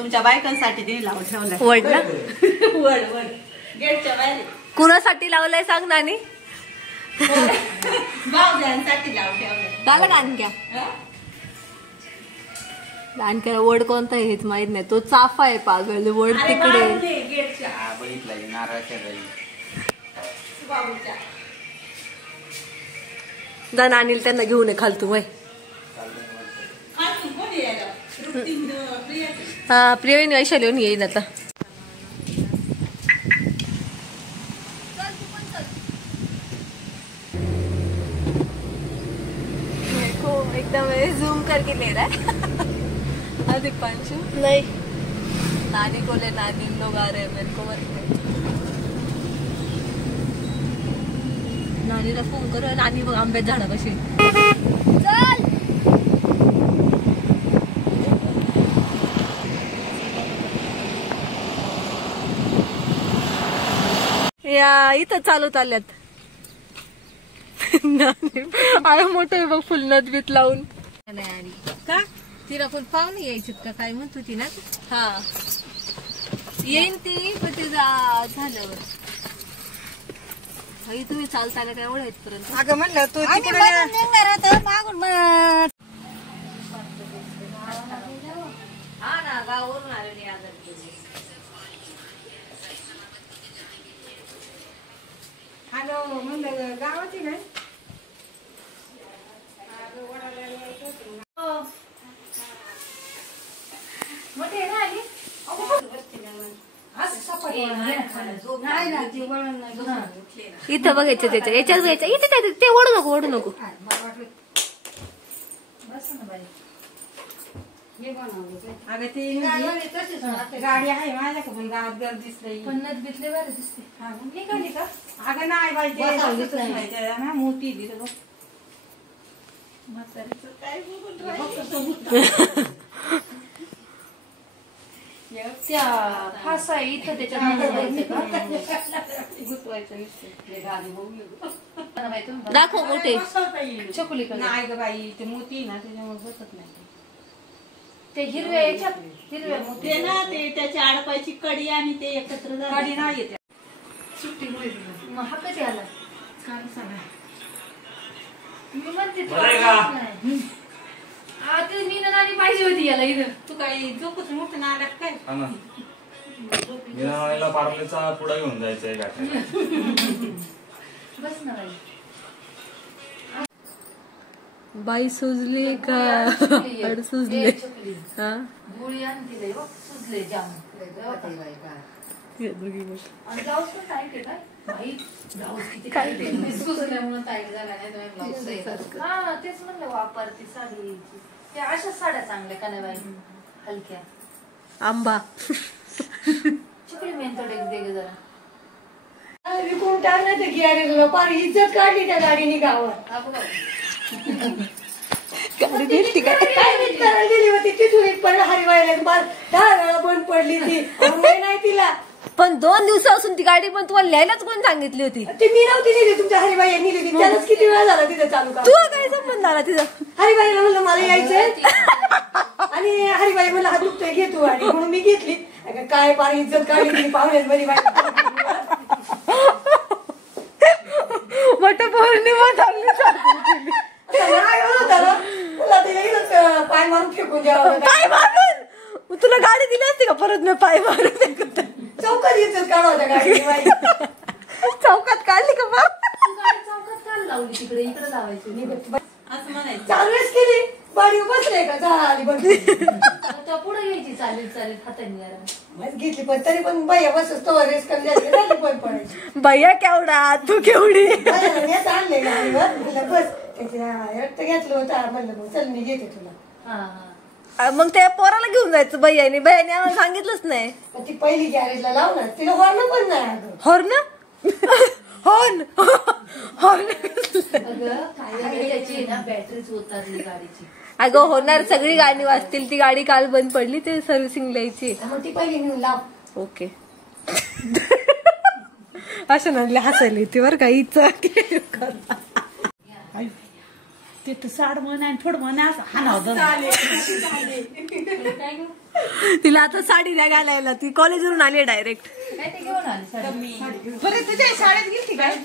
तुमच्या बायकांसाठी तिने लावून ठेवलाय वड ना. वड वड गेटच्या बाहेर. कुणासाठी लावलाय सांग नानी. भावजांसाठी लावून ठेवलाय. झालं का आणक्या. आणक्याला वड कोणता आहे हेच माहित नाही. तो चाफा आहे पागल. वड तिकडे जा नानीला त्यांना घेऊन ये खालतू वय. हा प्रिया वैशाली येऊन येईन आता. एकदम जूम करके ले रहा है. दीपांशु नहीं. नानी को ले. नानी लोग आ रहे हैं मेरे को मत. नानीला फोन करो. नानी बघ आंब्यात झाडं कशी. चल या इथं चालू चालल्यात. आय मोठं बघ फुल नदबीत लावून. का तिला पण पाहुणे यायची का काय म्हणत होती ना. हा येईन ती पण ते झाल्यावर. तुम्ही चालताना काय एवढं इथपर्यंत. अगं म्हणलं तू मागून. हा ना गावावरून आलेली आदर. हॅलो म्हणलं गावाची नाही. इथं बघायचं त्याच्या याच्यात घ्यायचं. इथे ते ओढू नको ओढू नको. अगं ती गाडी आहे माझ्या का पण गावात गर्दी दिसली. पन्नास बितले बरं दिसते. निघाली का. अगं नाही बाई ना मोठी दिली बघ. त्या फासा इथं त्याच्यात दाखव मोठे चकुली. नाही ग बाई ते मोठी ना त्याच्यामुळे बसत नाही. ते हिरव्या याच्यात हिरव्या ते ना ते त्याच्या आडपायची कडी आणि ते एकत्र कडी नाही येते. सुट्टीमुळे हा कधी आला काय सांगा. मी म्हणते ते मी नानी पाहिजे होती याला इथं. तू काही झोपच मोठं ना काय. पार्लेचा पुढा घेऊन जायचंय का. बस ना बाई सुजली का सुजले. हा गोळी आणली सुजले जाम. तेच म्हणलं वापरते साडी. त्या अशाच साड्या चांगल्या का नाही बाई हलक्या. आंबा चिकडी मेन थोडे दे जरा. विकून टाकलं ते गियारीला फार इज्जत काढली त्या गाडीने गावात. गाडी दिली काय करायला गेली होती तिथून पण हरिवायला 10 वेळा बंद पडली ती. नाही तिला पण 2 दिवसापासून ती गाडी पण तुम्हाला लिहायलाच कोण सांगितली होती. ती मी नव्हती नेली तुमच्या हरिबाई यांनी नेली. त्यालाच किती वेळा झाला तिथं चालू का. तू काय संबंध आला तिथं. हरिबाईला म्हणलं मला यायचंय आणि हरिबाई म्हणलं हा दुखतोय घे तू. आणि म्हणून मी घेतली. काय फार इज्जत काढली पाहुण्यामध्ये. वटपौर्णिमा चालली पाय मारून फेकून द्यावं. पाय मारून तुला गाडी दिली असते का परत. मी पाय मारून चौकात इज्जत काढावं गाडी. चौकात काढली का बा. चौकात काढ लावली तिकडे इकडे लावायची असं म्हणायचं. 4 वेळेस केली बाडी बसले का झाली बंद. पुढे घ्यायची चालेल चालेल हाताने घेतली पण तरी पण बाया बसच तो रेस झाली पण पडायची. भैया केवढा तू केवढी. आणले गाडीवर बस त्याची घेतलं होतं. म्हणलं चल मी घेते तुला. मग त्या पोराला घेऊन जायचं भैयाने. भैयाने आम्हाला सांगितलंच नाही. ती पहिली गॅरेजला लावणार. तिला हॉर्न पण नाही. अगं हॉर्न हॉर्न हॉर्न बॅटरीच उतरली गाडीची. अगं होणार सगळी गाणी वाजतील. ती गाडी काल बंद पडली ते सर्व्हिसिंग द्यायची. मग ती पहिली नेऊन लाव. ओके असं म्हणले हसायला ती बरं का. तिथं साड म्हण आणि थोडं म्हण असं हाणावं. तिला आता साडी द्या घालायला. ती कॉलेजवरून आली डायरेक्ट. बरं तुझ्या शाळेत गेली काय?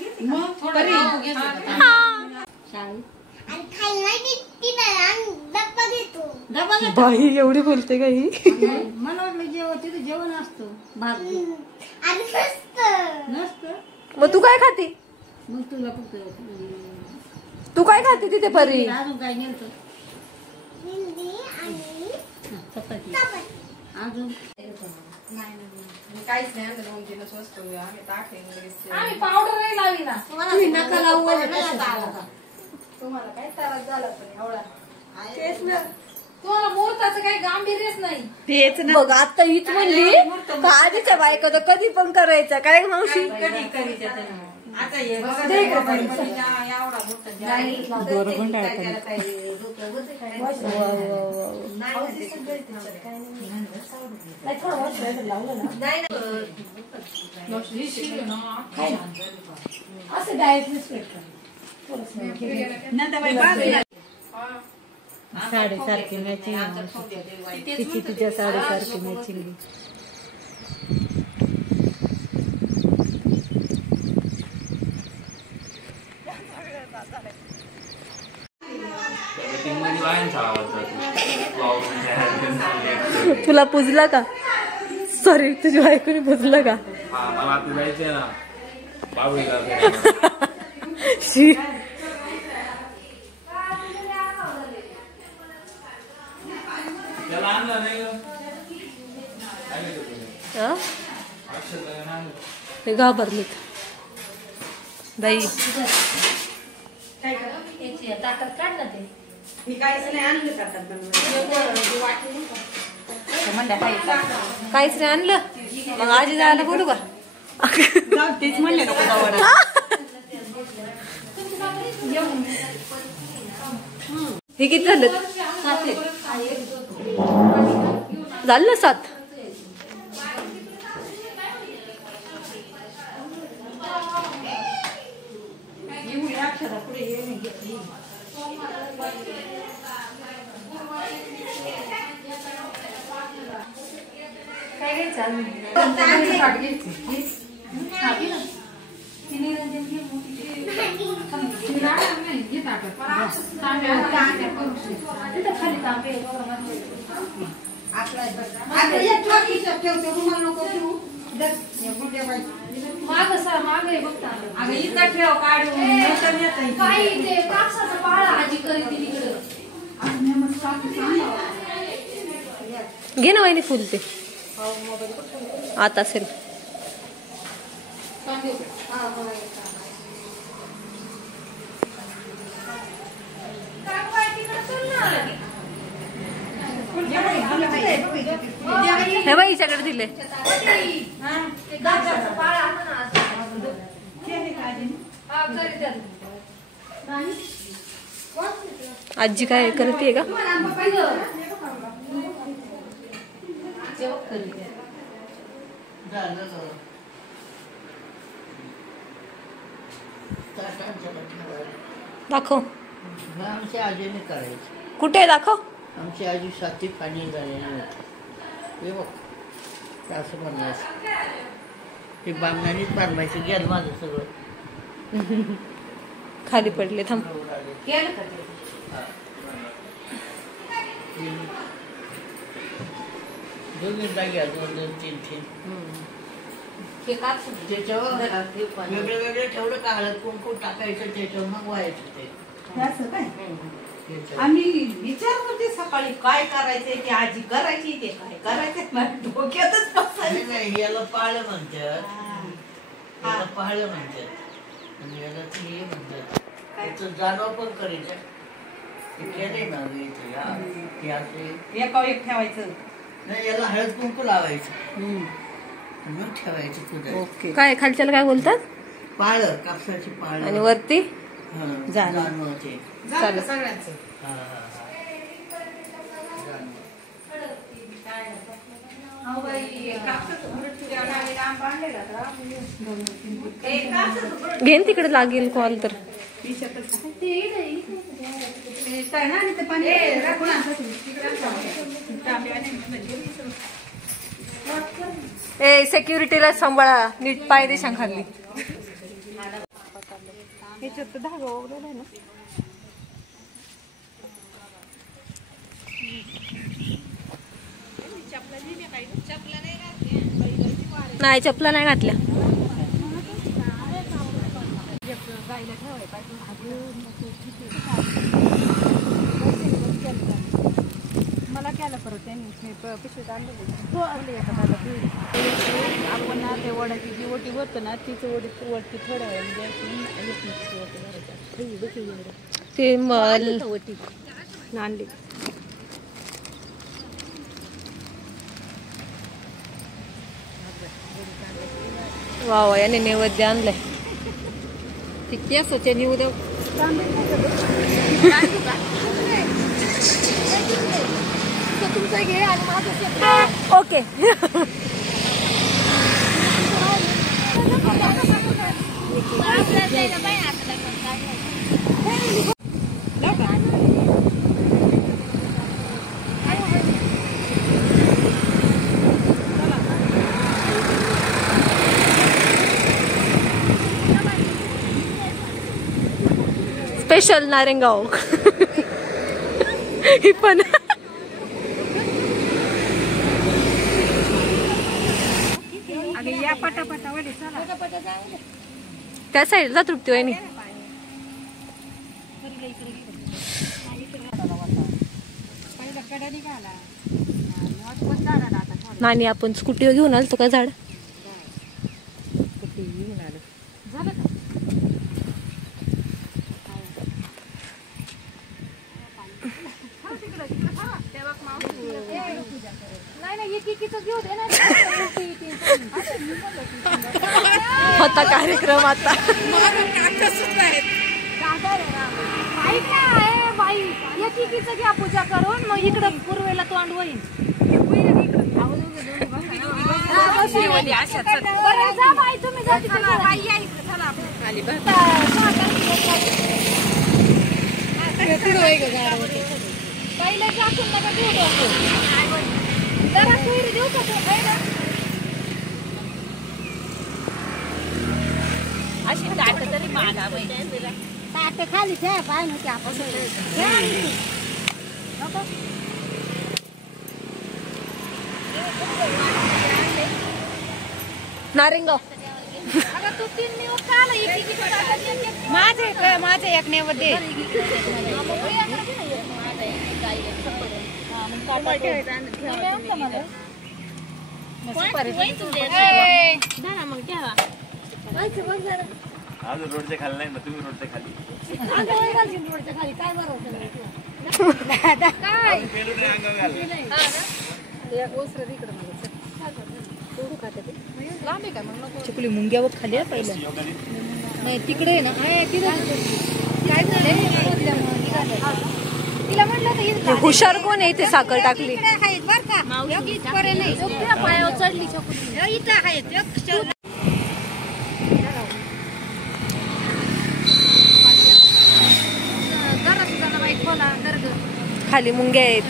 बाई एवढी बोलते का ही? मला वाटलं तिथे जेवण असतो भात नसतं. मग तू काय खाती? मग तुला तू काय खाते तिथे परी? अजून काय नेलं चपाती अजून काहीच नाही आणलं. स्वस्त आम्ही पावडर नाही लावली ना. नका लावू. तुम्हाला काय त्रास झाला पण एवढा. तेच ना, तुम्हाला मुहूर्ताचं काही गांभीर्यच नाही. तेच ना. बघ आता हीच म्हणली का आधीच्या बायका तर कधी पण करायचं काय मावशी. आता असं डायरेक्ट साडेसारखी मॅचिंग तिची तुझ्या साडेसारखी मॅचिंग. तुला पुजला का? सॉरी तुझ्या बायकोने पुजलं का? मला जायचे ना बाबळीला. शी त्याला आणलं नाही ते घाबरलीत बाई. ताटात काढ ना ते. मी काहीच नाही आणलं ताटात. काहीच नाही आणलं. मग आजी जायला बोलू का? तेच म्हणले हे किती झालं? झालं ना 7. घे ना वहिनी फुल ते आता असेल. हे बाई हिच्याकडे दिले. आजी काय करते का? दाखव. आमच्या आजीने करायचं. कुठे दाखव. आमची आजी 7 पाणी झालेली होती. हे बघ असं बनवायचं. ते बांगण्यानेच बांधवायचं. गेलं माझं सगळं खाली पडले. थांब. दोघींदा घ्या 2-3 त्याच्यावर वेगळे वेगळे ठेवलं का हळद कुंकू टाकायचं त्याच्यावर मग व्हायचं ते. असं काय? आम्ही विचार करते सकाळी काय करायचंय ते आजी करायची ते काय करायचंय डोक्यातच बसायचं. नाही याला पाळलं म्हणतात. याला पाळलं म्हणतात आणि याला ते म्हणतात. त्याचं जानव पण करायचं. ते केलंय ना ते असे एका एक ठेवायचं. नाही याला हळद कुंकू लावायचं मग ठेवायचं तुझं. ओके. काय खालच्याला काय बोलतात? पाळं. कापसाची पाळं. आणि वरती जानव ते सगळ्यांचं. घेन तिकडे लागेल कॉल तर. ए सेक्युरिटीला सांभाळा, नीट पाय दे खाली. ह्याच्यात धागा वगैरे ना. नाही चपला नाही घातल्या. मला केलं परत त्यांनी पिशवीत आणले. आपण ते वडाची जी ओटी होतं ना तीच वडी थोड्या वेळ ते ओटी आणली. वा याने नैवेद्य आणलाय. ते असं निवड तुमचं घे आणि माझं ओके. स्पेशल नारेंगाव ही पण त्या साईडला तृप्ती वहिनी. नानी आपण स्कूटीवर घेऊन आलतो का झाड. होता कार्यक्रम आता. घ्या पूजा करून मग इकडं पूर्वेला तोंड होईल. पहिले टाकून नका जरा सोयरी देऊ का अशी ताट तरी मागा ताट खाली ठेवा पाय नव्हते आपण नारेंगाव. माझे एक नैवेद्य आज रोडच्या खाली नाही ना तुम्ही रोडच्या खाली. काय बरोबर चिपली मुंग्या बघ खाली पहिल्या नाही तिकडे ना काय तिला म्हटलं हुशार कोण आहे इथे साखर टाकली पायावर चढली खाली मुंग्या आहेत.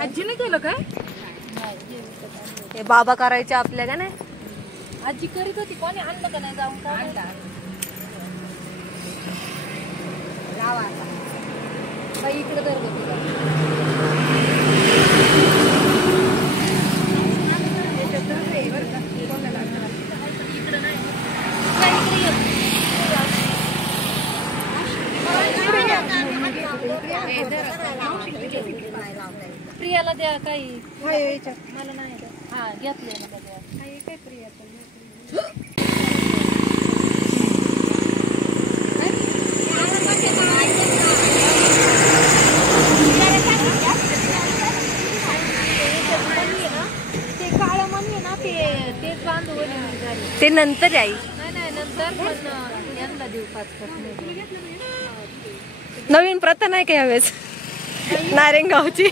आजीने केलं काय हे बाबा करायचे आपल्या का नाही. आजी करीत होती कोणी आणलं का नाही जाऊन काही इकडे तर प्रियाला द्या काही मला नाही हा घेतले काय प्रिया ते काळं म्हणले ना तेच बांधू ते नंतर आई नाही नंतर पण यांना देऊ 5 नवीन प्रथा नाही का यावेळेस नारेंगावची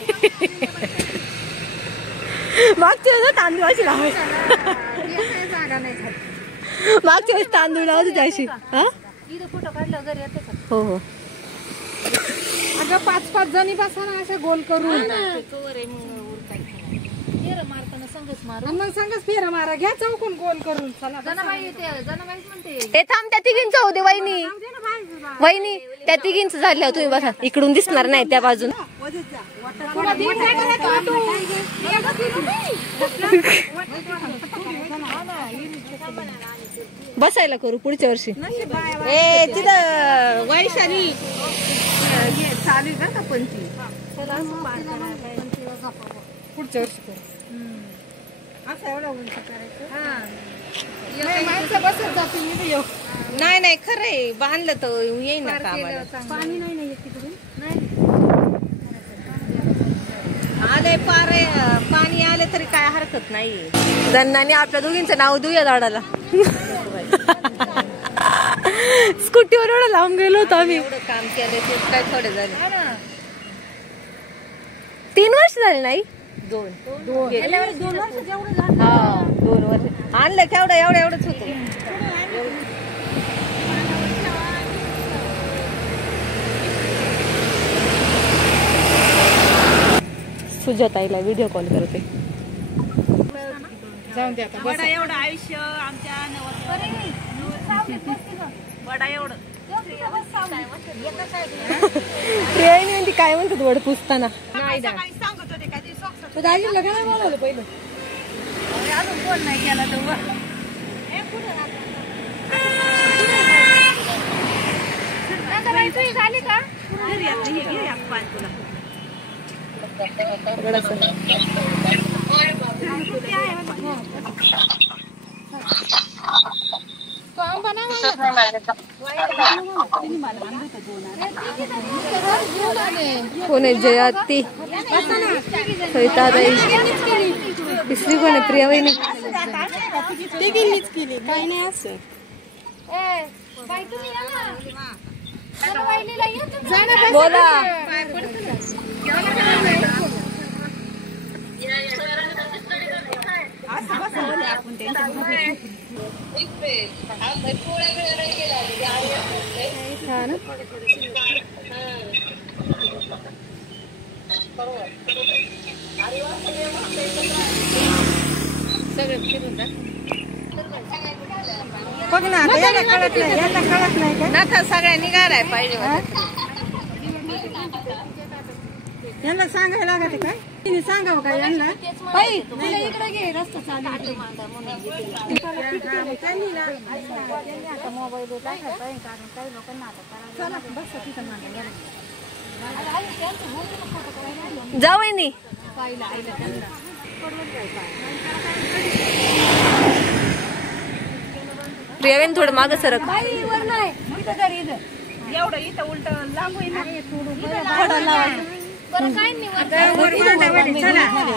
मागच्या तांदूळाची लावायची जागा नाही मागच्या वेळेस तांदूळ लावत होते अशी. इथं फोटो काढलं घरी येते का? हो हो. अगं 5-5 जणी बसा ना अशा गोल करून. मग सांगच फेरा मारा घ्या चौकून गोल करून. चला जनाबाई म्हणते ते थांब, त्या तिघींचं होते वहिनी. वहिनी त्या तिघींचं झालं, तुम्ही बसा. इकडून दिसणार नाही त्या बाजून. बसायला करू पुढच्या वर्षी. ए तिथं वैशाली चालू का का पंची पुढच्या वर्षी करू. असं एवढं उंच करायचं. माणसं बसत जातील मी येऊ. नाही नाही खरंय, बांधलं तर येईन ना कामाला. पाणी नाही तिकडून. आले पारे पाणी आले तरी काय हरकत नाहीये. जन्नाने आपल्या दोघींचं नाव देऊया झाडाला. स्कूटीवर एवढं लांब गेलो होतो आम्ही. एवढं काम केलं ते काय थोडे झाले. 3 वर्ष झाले नाही. 2 हा 2 वर्ष आणलं केवढं एवढंच होतं. सुजाताईला व्हिडिओ कॉल करते. जाऊन द्या आता बसा. एवढं आयुष्य आमच्या वडा एवढं प्रियाने म्हणते काय म्हणतात वड पुसताना. सांगत होते का ते तो दाजीला काय बोलावलं पहिलं. अजून फोन नाही केला तर झाली का? तुला तो आंबा नाही कोण आहे जयाती, सविताताई, तिसरी कोण आहे प्रिया वहिनी. केली काय नाही असं. बोला. बघ ना याला कळत नाही का? नाथा सगळ्यांनी गाराय पाहिजे. यांना सांगायला लागत काय? तिने सांगावं का यांना? इकडे घे रस्ता चालू. त्यांनी ना आता मोबाईल चला बस तिथं जा वहिनी. प्रिया वहिनी थोडं मागं सरक. एवढं इथं उलट लांब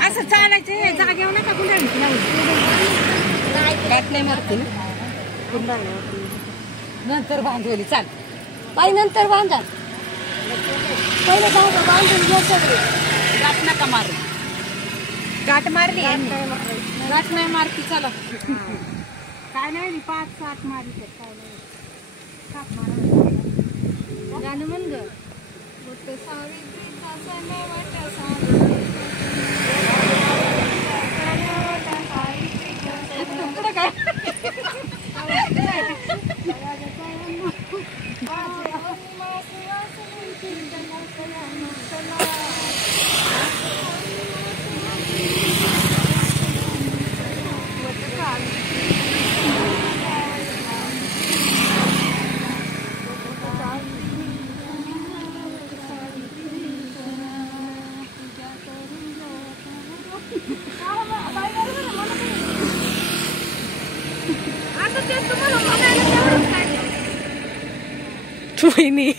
असं चालायचं जागेवर नका नंतर बांधवली चाल बाई. नंतर बांधा पहिलं जागा बांधून घ्या सगळे. गाठ नका मारू. गाठ मारली गाठ नाही मारती. चला काय नाही 5-7 मारी काय नाही. गाणं म्हण ग. पुढे काय वहिनी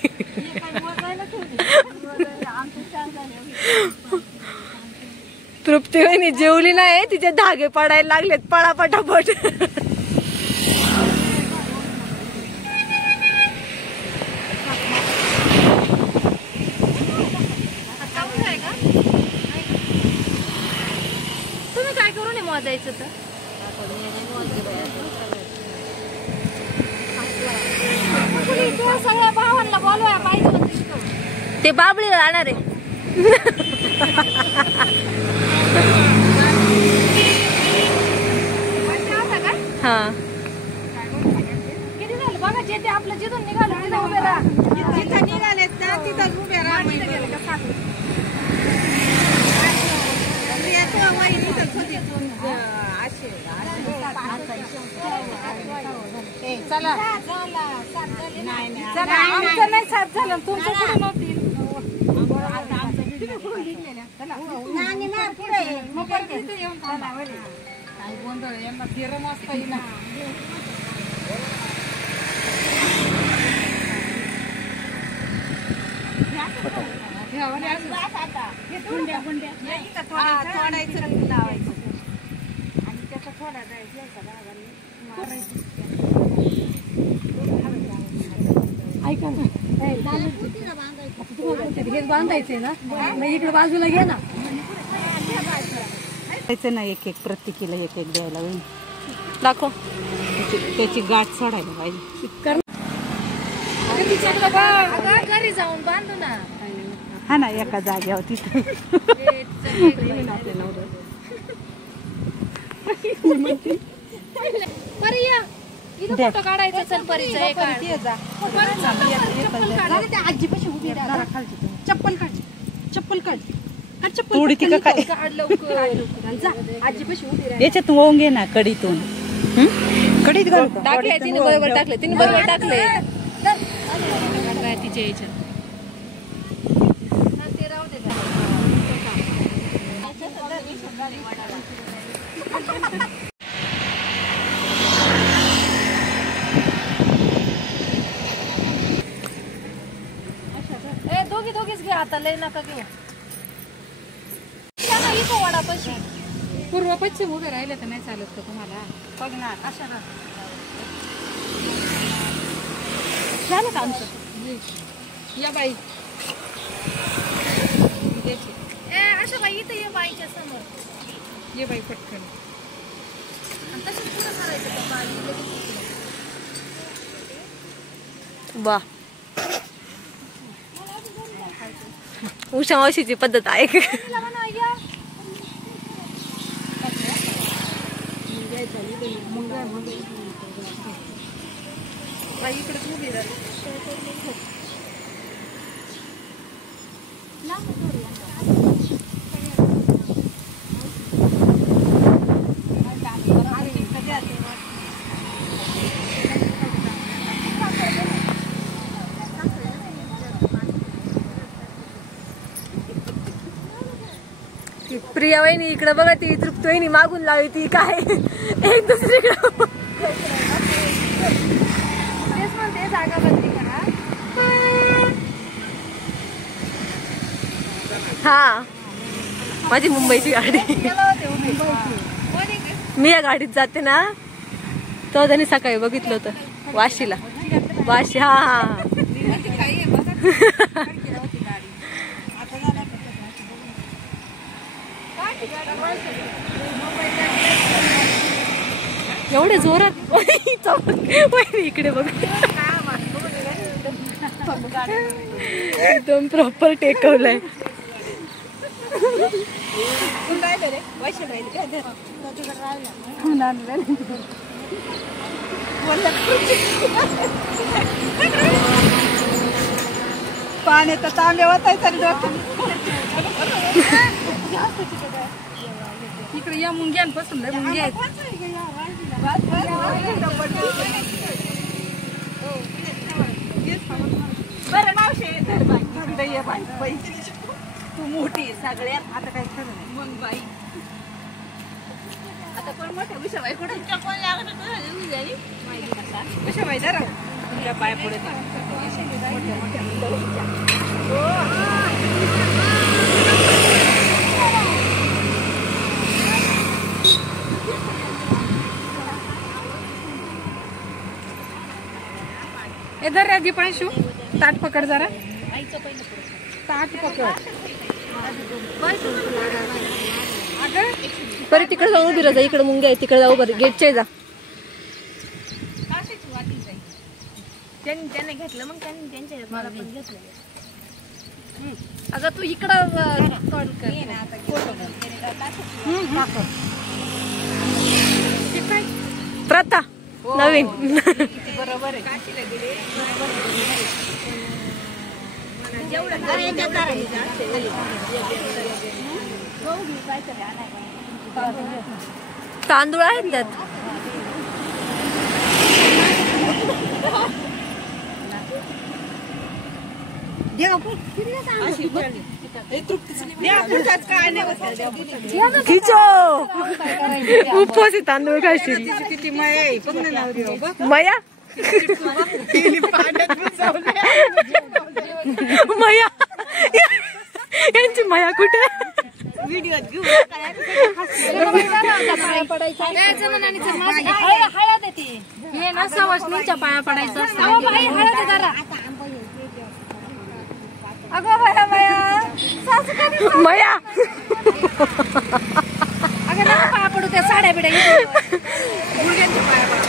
तृप्ती वहिनी जेवली नाही, तिचे धागे पडायला लागलेत. पळा पटापट. तुम्ही काय करू नये मोजायचं तर सगळ्या भावांना बोलवायला पाहिजे होतं. ते बाबळी राहणार आहे. हा किती झालं बघा, जे ते आपलं जिथून निघालं तिथं उभे राहा. जिथं निघालेत ना तिथं उभे राहा. चला चला, आमचं नाही साथ झालं, तुमचं पुढे नव्हती. मग परत इथे येऊन थांबा. काय गोंधळ यांना फिरम असता येईल. तोडायचं लावायचं. आणि त्याचा थोडा घ्यायचा भागाने ऐका ना, हेच बांधायचंय ना, मग इकडे बाजूला घे ना. ना एक एक प्रत्येकीला एक एक द्यायला होईल. दाखव. त्याची गाठ सोडायला पाहिजे. घरी जाऊन बांधू ना. हा ना, एका जाग्यावर तिथं. परिया इथं फोटो काढायचा. चल परिचा एक आजीपाशी उभी राहा. चप्पल काढ, चप्पल काढ. थोडी ती काय काढ लवकर. आजीपाशी उभी राहा. याच्यात होऊन घे ना, कडीतून. कडीत घाल. टाकले तिने, बरोबर टाकले तिने, बरोबर टाकले. तिच्या याच्यात ते राहू दे. दोघीच घे आता, लय नका घेऊ. इथं वडापाशी पूर्व पश्चिम उभे राहिले तर नाही चालत का तुम्हाला? बघ ना अशा झालं का आमचं? या बाई. अशा बाई इथं ये, बाईच्या समोर ये बाई पटकन. आणि तसंच पुढं करायचं का बाई लगेच. वा, उषा मावशीची पद्धत आहे. प्रिया वहिनी इकडे बघा, ती तृप्त वहिनी मागून लावली ती काय एक दुसरीकडे. तेच म्हणते जागा बदली करा. हा, माझी मुंबईची गाडी. मी या गाडीत जाते ना, तो त्यांनी सकाळी बघितलं होतं वाशीला. वाशी, हा हा. एवढे जोरात इकडे बघ, एकदम प्रॉपर टेकवलंय. पाण्याचा तांबे वाचायचा. इकडे या मुंग्या पसंत आहे, मुंग्या आहेत. बरं मावशी, तू मोठी सगळ्यात. आता काय खरं नाही. मग बाई आता कोण मोठ्या उषाबाई कुठे कोण लागत उषाबाई जरा तुमच्या पाय पुढे. इधर रे दीपांशु, ताट पकड जरा. ताट पकड. बरं तिकडे जाऊ उभी राहा. इकडे मुंग्या आहे, तिकडे जाऊ. बरं गेटच्या जा. त्यांनी घेतलं मग त्यांच्या मला पण घेतलं. अगं तू इकडं प्रथा नवीन बरोबर आहे. तांदूळ आहेत त्यात. उपवास तांदूळ खाशील किती मया मया यांची मया कुठे व्हिडिओ घेऊ हळद येते हे ना सवासणीच्या पाया पडायचं. अगं बाया बाया मया अगं नका पाया पडू त्या साड्या बिड्या गुडघ्यांच्या पाया पडा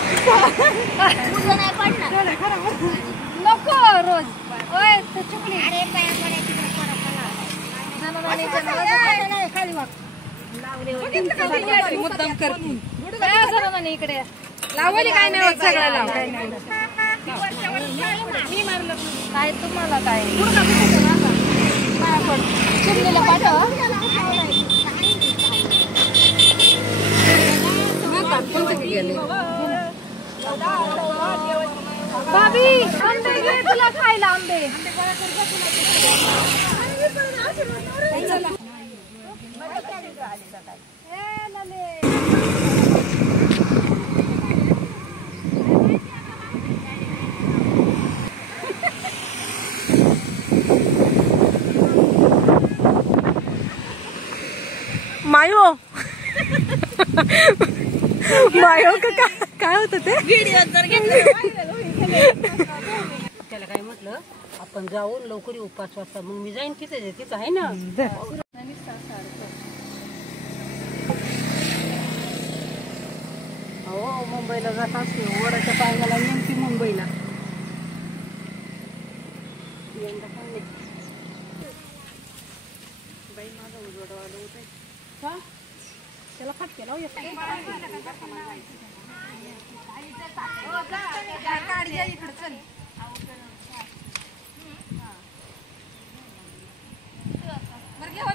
नको रोज ओय चुकली खाली मुद्दाम करते इकडे लावली काय नाही होत सगळं लाव मी मारलं काय तुम्हाला काय चिमणीला पाठव भाभी आंबे घे तुला खायला आंबे मायो मायो का काय होत ते त्याला काय म्हटलं आपण जाऊन लवकर उपास वाजता मग मी जाईन तिथं आहे ना. हो मुंबईला जात असते वराच्या पायला नेमकी मुंबईला बाई माझा उजवड वाढ होत त्याला फटके लावू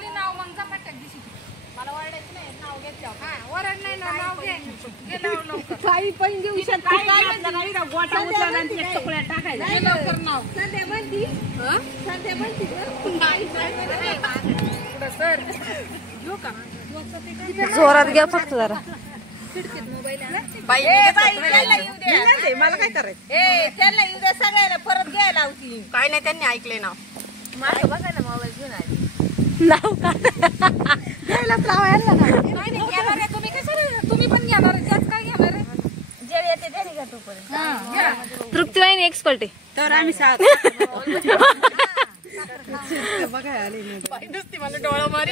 नाव मग जा फटक दिशी मला ओरडायचं नाही नाव घेतलं ओरड नाही ना नाव घे काही पण देऊ शकतो गोटा उचलला आणि त्या टोकळ्यात टाकायचं लवकर नाव सध्या म्हणती सध्या म्हणती सर घेऊ का जोरात घ्या फक्त जरा मला काय करायचं त्यांना येऊ द्या सगळ्यांना परत घ्यायला होती काय नाही त्यांनी ऐकले नाव माझं बघा ना मोबाईल घेऊन आले नाव का घ्यायलाच लावायला ना तुम्ही कसं तुम्ही पण घेणार त्याच काय घेणार जे येते त्याने घ्या तोपर्यंत तृप्तीबाईने एक्सपर्ट आहे तर आम्ही साथ बघा आले नुसती मला डोळा मारी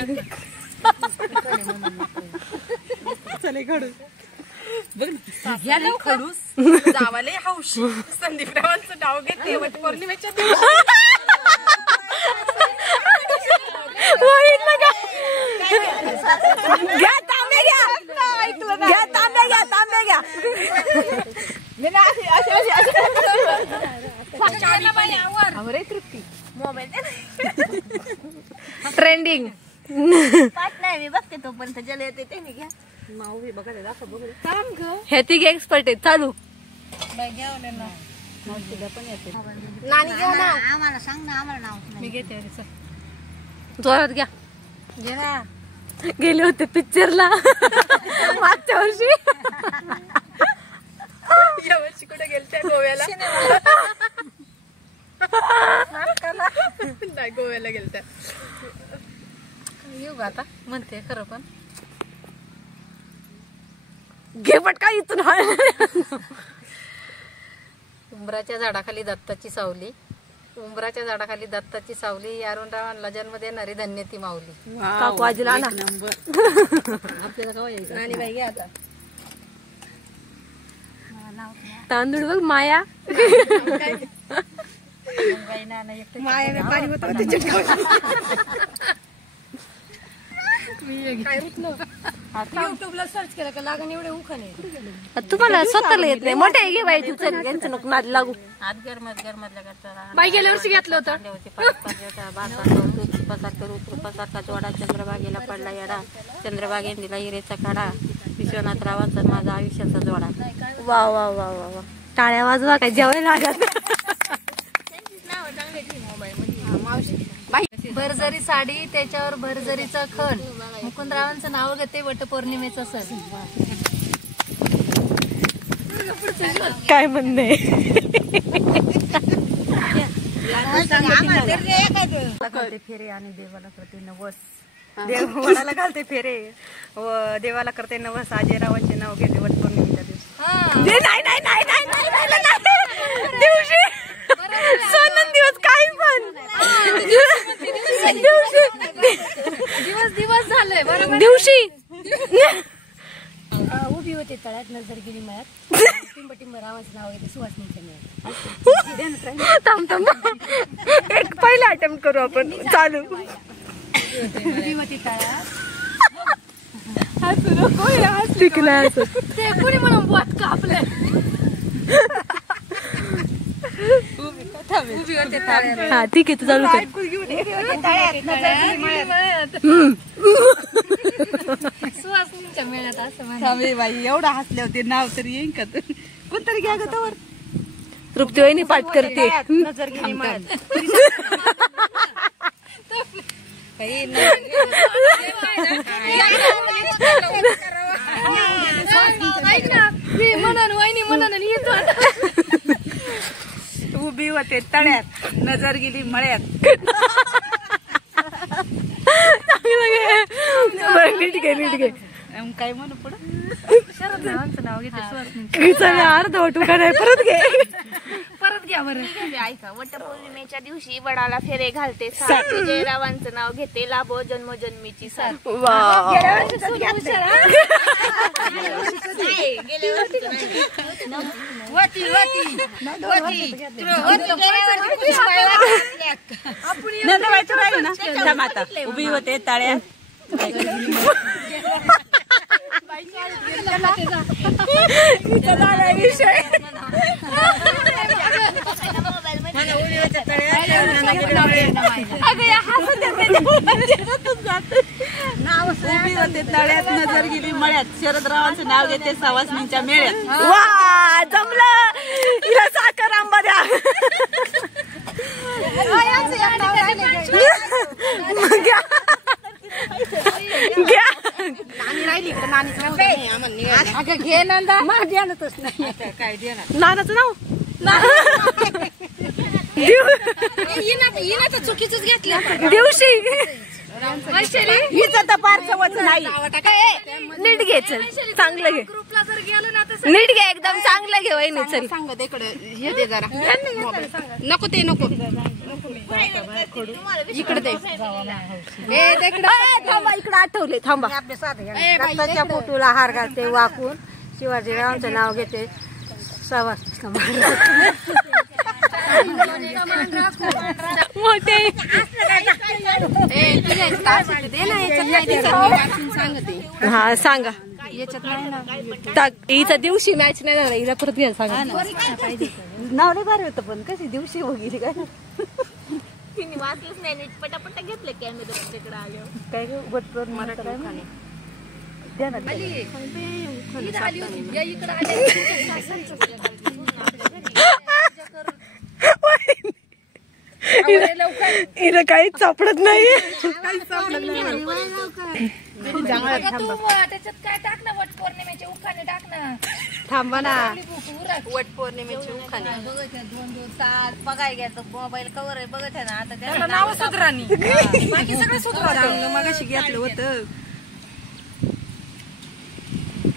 चले खडूस बघ ना खडूस जावाले हौशी संदीपरावांचं नाव घेते वट पौर्णिमेच्या दिवशी घ्या तांबे घ्या तांबे घ्या तांबे घ्या तृप्ती ट्रेंडिंग नाही मी बघते तोपर्यंत जल येते ते नाही घ्या नाव बघा दाखव बघ हे तिघे एक्सपर्ट आहेत चालू पण येते नानी घ्या ना आम्हाला सांग ना आम्हाला नाव मी घेते जोरात घ्या गेले होते पिक्चरला मागच्या वर्षी या वर्षी कुठे गेलते गोव्याला नाही गोव्याला गेलते येऊ आता म्हणते खरं पण घे पटका इथून उंबराच्या झाडाखाली दत्ताची सावली उंबराच्या झाडाखाली दत्ताची सावली अरुणरावांना जन्म देणारी धन्य ती माऊली काकू आजीला ना आपल्याला काय यायचं आणि बाई आता तांदूळ बघ माया मायाने पाणी होतं युट्यूबला सर्च केलं का लागण एवढे उखाणे तुम्हाला स्वतःला येत नाही मोठे घे बाई तू चल यांचं नको नाद लागू आज गरमतल्या करता बाई गेल्या वर्षी घेतलं होतं कृपासारखा जोडा चंद्रभागेला पडला येडा चंद्रभागेने दिला हिरेचा काढा विश्वनाथरावांचा माझा आयुष्याचा जोडा. वा वा वा वा वा टाळ्या वाजवा काय जेवायला लागत भरजरी साडी त्याच्यावर भरजरीचं खण मुकुंदरावांचं नाव घेते वटपौर्णिमेचा सण. काय म्हणणे करते फेरे आणि देवाला करते नवस देवाला घालते फेरे व देवाला करते नवस आजेरावांचे नाव घेते वटपौर्णिमेच्या दिवशी. दिवशी सोनन दिवस काही पण दिवस झाले बरोबर दिवशी उभी होते तळ्यात नजर गेली मळ्यात टिंब रावाचं नाव येते सुवासनीच्या मळ्यात. थांब एक पहिला अटेम्प्ट करू आपण चालू. उभी होती तळ्यात ते कुणी म्हणून बोट कापले उभी होते तळ्यात हा ठीक आहे तू चालू कर. सुवासनीच्या मेळ्यात असं थांबे बाई एवढा हसले होते नाव तरी येईन का तू कोणतरी घ्या ग तवर तृप्ती वहिनी पाठ करते. नजर गेली मळ्यात उभी होते तळ्यात नजर गेली मळ्यात. नीट घे काय म्हणू पुढं शरदरावांचं नाव घेते सुवासनी. अर्ध वाटू का नाही परत घे परत घ्या बरं. ऐका वटपौर्णिमेच्या दिवशी वडाला फेरे घालते साथ विजयरावांचं नाव घेते लाभो जन्मोजन्मीची साथ. नंदबाईचं राहील ना थांब आता. उभी होते तळ्यात उभी होते तळ्यात नजर गेली मळ्यात शरदरावांचं नाव घेते सवासनीच्या मेळ्यात. वा जमलं हिला साखर आंबा द्या. घे नंदा माझी आणतच नाही काय देणार नानाचं नाव चुकीच घेतलं दिवशी हिचं तर फारचं वचन नाही. नीट घे चल चांगलं घे ग्रुपला जर गेलो ना तर नीट घे एकदम चांगलं घे वहिनी चल. सांगत इकडे हे दे जरा नको ते नको इकडे दे थांबा इकडे आठवले थांबा. रक्ताच्या फोटोला हार घालते वाकून शिवाजीरावांचं नाव घेते सवासनी मोठे हा सांगा हिचा दिवशी मॅच नाही झाला हिला परत घ्या सांगा. नाव नाही भारी होतं पण कशी दिवशी वगैरे काय तिने वाचलंच नाही नीट पटापट घेतलं कॅमेरा तिकडे आल्यावर काय वटपौर्णिमा मराठी हिला काहीच सापडत नाही. त्याच्यात काय टाक ना वटपौर्णिमेचे उखाणे टाक ना. थांबा ना वटपौर्णिमेची उखाणे दोन दिवसात बघाय घ्यायचं मोबाईल कवर आहे बघत आहे ना आता त्याला नाव सुधरानी बाकी सगळं सुधरा. मगाशी घेतलं होतं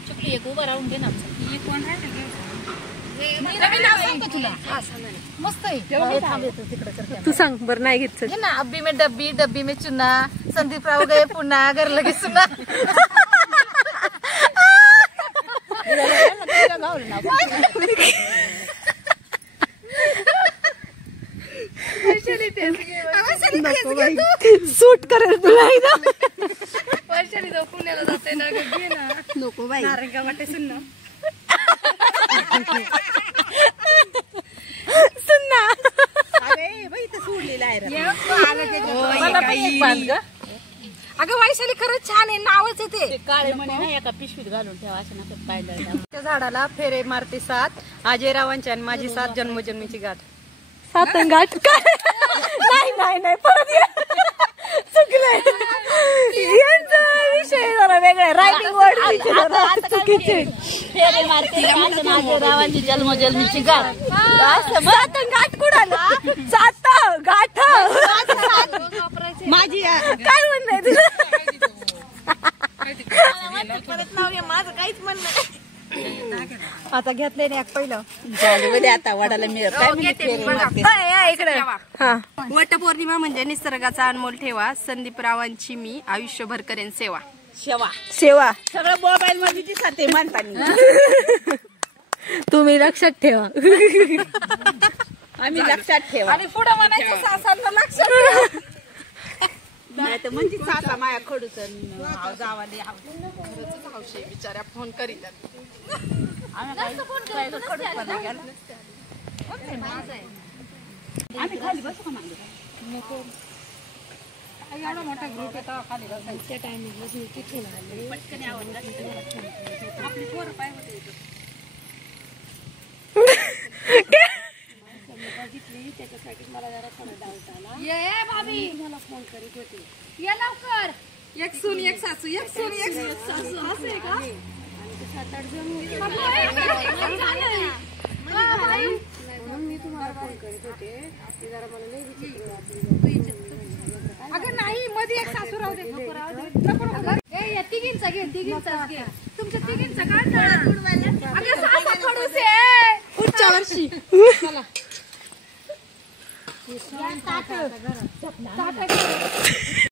चुकली एक उभं राहून घे ना. मस्त आहे तू सांग बरं नाही घेत चल. ना अब्बी में डब्बी डब्बी में चुना संदीप राव गए पुन्हा घर लगे सुना. सूट करेल तुला एकदम. वर्षाने जाऊ पुण्याला जाते ना घे ना नको बाई. नारंगा वाटे सुन ना सुन्ना. सोडलेला आहे अगं वैशाली खरंच छान आहे नावच आहे ते काळे म्हणे एका पिशवीत घालून ठेवा असं पाहिलं. त्या झाडाला फेरे मारते 7 अजयरावांची आणि माझी 7 जन्मोजन्मीची गाठ. सातंगाठ काय? नाही परत चुकलंय. यांचा विषय जरा वेगळा. रायटिंग वर्ड चुकीचे. फेरे मारते अजयरावांची जन्मोजन्मीची गाठ. सातंगाठ कुणाला? सात गाठ माझी काय म्हणणं तुला? परत नाव घे माझं काहीच म्हणणं. आता घेतलंय ना पहिलं. आता वडाला इकडे हा. वटपौर्णिमा म्हणजे निसर्गाचा अनमोल ठेवा. संदीप रावांची मी आयुष्यभर करेन सेवा. सेवा सगळं मोबाईल मध्ये दिसते म्हणताना तुम्ही लक्षात ठेवा. आम्ही लक्षात ठेवा आणि पुढे म्हणायचं सासांना लक्षात ठेवा. नाही तर म्हणजे सासा माया खडूच जावाले हौशे बिचाऱ्या फोन करीत आम्ही खाली बसू का मागे नको. एवढा मोठा ग्रुप येतो खाली बसायच्या टायमिंग बसून तिथून आले पटकन आपली पोरं पाय होते बघितली त्याच्यासाठी मला जरा थोडा डाऊट आला. ये भाभी मला फोन करीत होते ये लवकर. एक सून एक सासू एक सून एक सासू असं आहे का? आणि ते 7-8 जण म्हणून मी तुम्हाला फोन करीत होते. ते जरा मला नाही विचारलं वाटली. अगं नाही मध्ये एक सासू राहू दे नको राहू दे. ए तिघींचा घे तिघींचा घे तुमच्या तिघींचा काढ. अगं सासा खडूस आहे पुढच्या वर्षी. चला